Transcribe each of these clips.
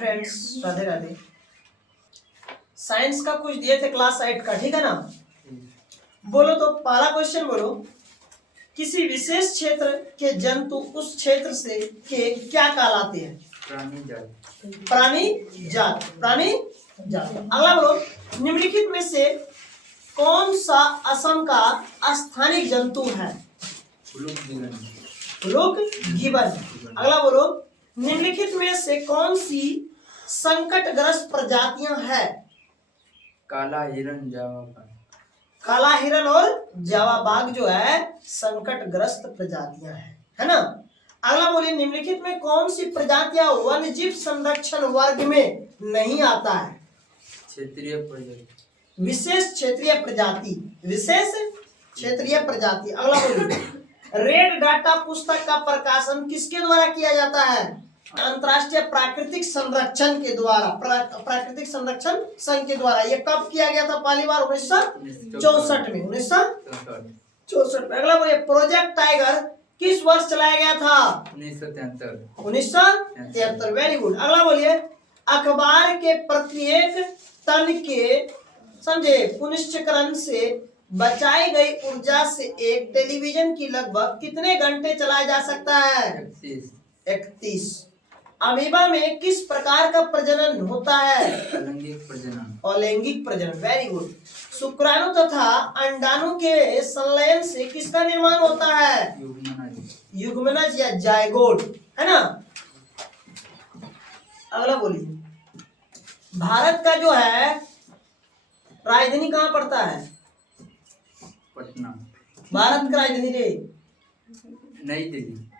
Friends, Radhe Radhe. Science का कुछ दिए थे क्लास 8 का, ठीक है ना। बोलो तो पहला क्वेश्चन बोलो, किसी विशेष क्षेत्र के जंतु उस क्षेत्र से के क्या कहलाते हैं? प्राणी जात। प्राणी जात, प्राणी जात। अगला बोलो, निम्नलिखित में से कौन सा असम का स्थानिक जंतु है? रुक गिबन। अगला बोलो, निम्नलिखित में से कौन सी संकटग्रस्त प्रजातियां हैं? काला हिरन, जावा बाघ। काला हिरन और जावा बाघ जो है संकटग्रस्त प्रजातियां हैं, है ना। अगला बोलिए, निम्नलिखित में कौन सी प्रजातियां वन्य जीव संरक्षण वर्ग में नहीं आता है? क्षेत्रीय प्रजाति। विशेष क्षेत्रीय प्रजाति, विशेष क्षेत्रीय प्रजाति। अगला बोलिए, रेड डाटा पुस्तक का प्रकाशन किसके द्वारा किया जाता है? अंतर्राष्ट्रीय प्राकृतिक संरक्षण के द्वारा, प्राकृतिक संरक्षण संघ के द्वारा। ये कब किया गया था पहली बार? 1964 में, 1964 में। अगला बोलिए, प्रोजेक्ट टाइगर किस वर्ष चलाया गया था? 1973। Very good. अगला बोलिए, अखबार के प्रत्येक टन के समझे पुनश्चक्रण से बचाई गई ऊर्जा से एक टेलीविजन की लगभग कितने घंटे चलाया जा सकता है? 31। अमीबा में किस प्रकार का प्रजनन होता है? अलैंगिक प्रजनन। अलैंगिक प्रजनन, वेरी गुड। शुक्राणु तथा अंडाणु के संलयन से किसका निर्माण होता है? युग्मनज या जायगोट, है ना। अगला बोलिए, भारत का जो है राजधानी कहाँ पड़ता है? पटना। भारत का राजधानी रे नई दिल्ली।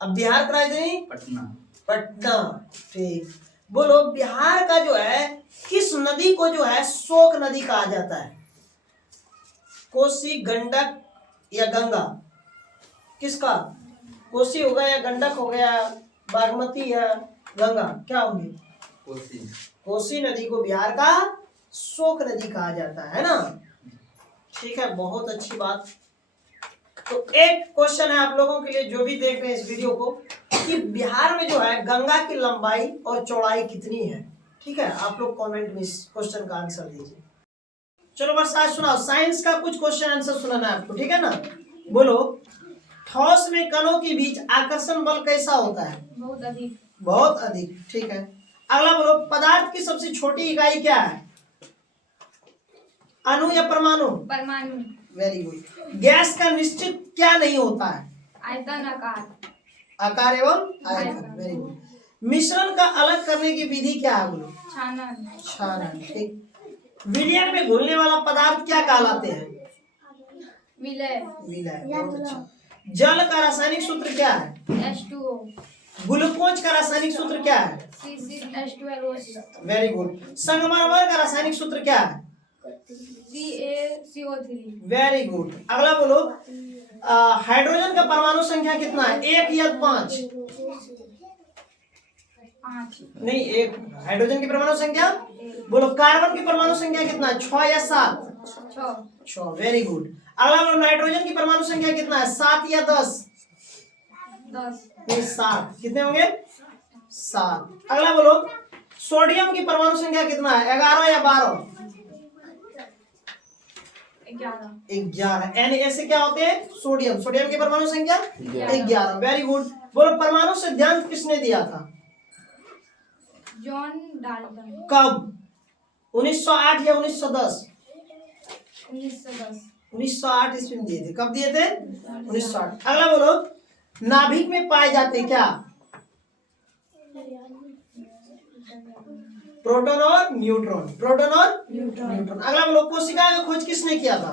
अब बिहार का राजधानी? पटना। पटना, ठीक। बोलो, बिहार का जो है किस नदी को जो है शोक नदी कहा जाता है? कोसी, गंडक या गंगा? किसका? कोसी हो गया या गंडक हो गया, बागमती या गंगा, क्या होंगे? कोसी। कोसी नदी को बिहार का शोक नदी कहा जाता है ना। ठीक है, बहुत अच्छी बात। तो एक क्वेश्चन है आप लोगों के लिए जो भी देख रहे हैं इस वीडियो को, कि बिहार में जो है गंगा की लंबाई और चौड़ाई कितनी है? ठीक है, आप लोग कमेंट में इस क्वेश्चन का आंसर दीजिए। चलो बस आज सुनाओ, साइंस का कुछ क्वेश्चन आंसर सुनाना है आपको, ठीक है ना। बोलो, ठोस में कणों के बीच आकर्षण बल कैसा होता है? बहुत अधिक। बहुत अधिक, ठीक है। अगला बोलो, पदार्थ की सबसे छोटी इकाई क्या है? अणु या परमाणु? परमाणु। Very good. गैस का निश्चित क्या नहीं होता है? आयतन, आकार। आकार एवं आयतन, वेरी गुड। मिश्रण का अलग करने की विधि क्या है? बोलो, छानन। छानन, ठीक। विलयन में घुलने वाला पदार्थ क्या कहलाते हैं? विलय। विलय, बहुत अच्छा। जल का रासायनिक सूत्र क्या है? H2O। ग्लूकोज का रासायनिक सूत्र क्या है? C6H12O6। Very good. संगमरमर का रासायनिक सूत्र क्या है? CaCO3। Very good. अगला बोलो, हाइड्रोजन का परमाणु संख्या कितना है? 1 या 5? 5। नहीं, 1। हाइड्रोजन की परमाणु संख्या बोलो। कार्बन की परमाणु संख्या कितना है? 6 या 7? 6। Very good. अगला बोलो, नाइट्रोजन की परमाणु संख्या कितना है? 7 या 10? 10। नहीं, 7। कितने होंगे? 7। अगला बोलो, सोडियम की परमाणु संख्या कितना है? 11 या 12? 11। Na से क्या होते हैं? सोडियम। सोडियम की परमाणु संख्या 11। Very good. बोलो, परमाणु सिद्धांत किसने दिया था? John Dalton. कब? 1908 या 1910? 1910। 1908 ईस्वी में दिए थे। कब दिए थे? 1908। अगला बोलो, नाभिक में पाए जाते क्या? प्रोटॉन और न्यूट्रॉन। प्रोटॉन और न्यूट्रॉन। अगला बोलो, कोशिका का खोज किसने किया था?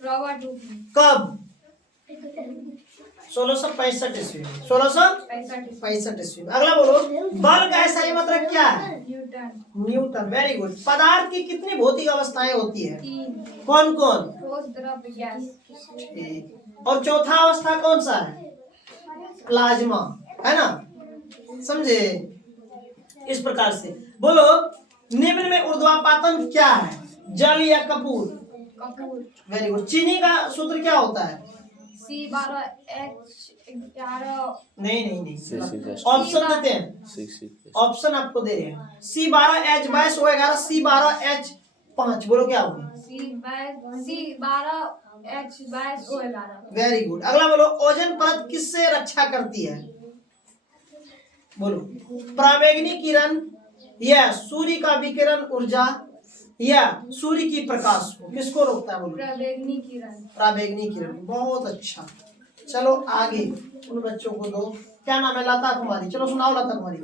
Robert Hooke. कब? 1665 ईस्वी में। 1665 ईस्वी में। अगला बोलो, बल का एसआई मात्रक क्या है? न्यूटन। Newton, very good. पदार्थ की कितनी भौतिक अवस्थाएं होती है? 3। कौन कौन? ठोस, द्रव, गैस। ठीक। और चौथा अवस्था कौन सा है? प्लाज्मा, है ना। समझे? इस प्रकार से बोलो, निम्न में ऊर्ध्वापातन क्या है? जल या कपूर? कपूर। Very good. चीनी का सूत्र क्या होता है? C12H 11 नहीं ऑप्शन देते हैं, ऑप्शन आपको दे रहे हैं। C12H22O11, C12H5 बोलो क्या होगी? C12H22O11 very good. अगला बोलो, ओजोन परत किससे रक्षा करती है? बोलो, पराबैंगनी किरण या सूर्य का विकिरण ऊर्जा या सूर्य की प्रकाश को किसको रोकता है? बोलो, प्रवेगनी किरण। पराबैंगनी किरण। बहुत अच्छा। चलो आगे उन बच्चों को दो। क्या नाम है? लता कुमारी। चलो सुनाओ लता कुमारी।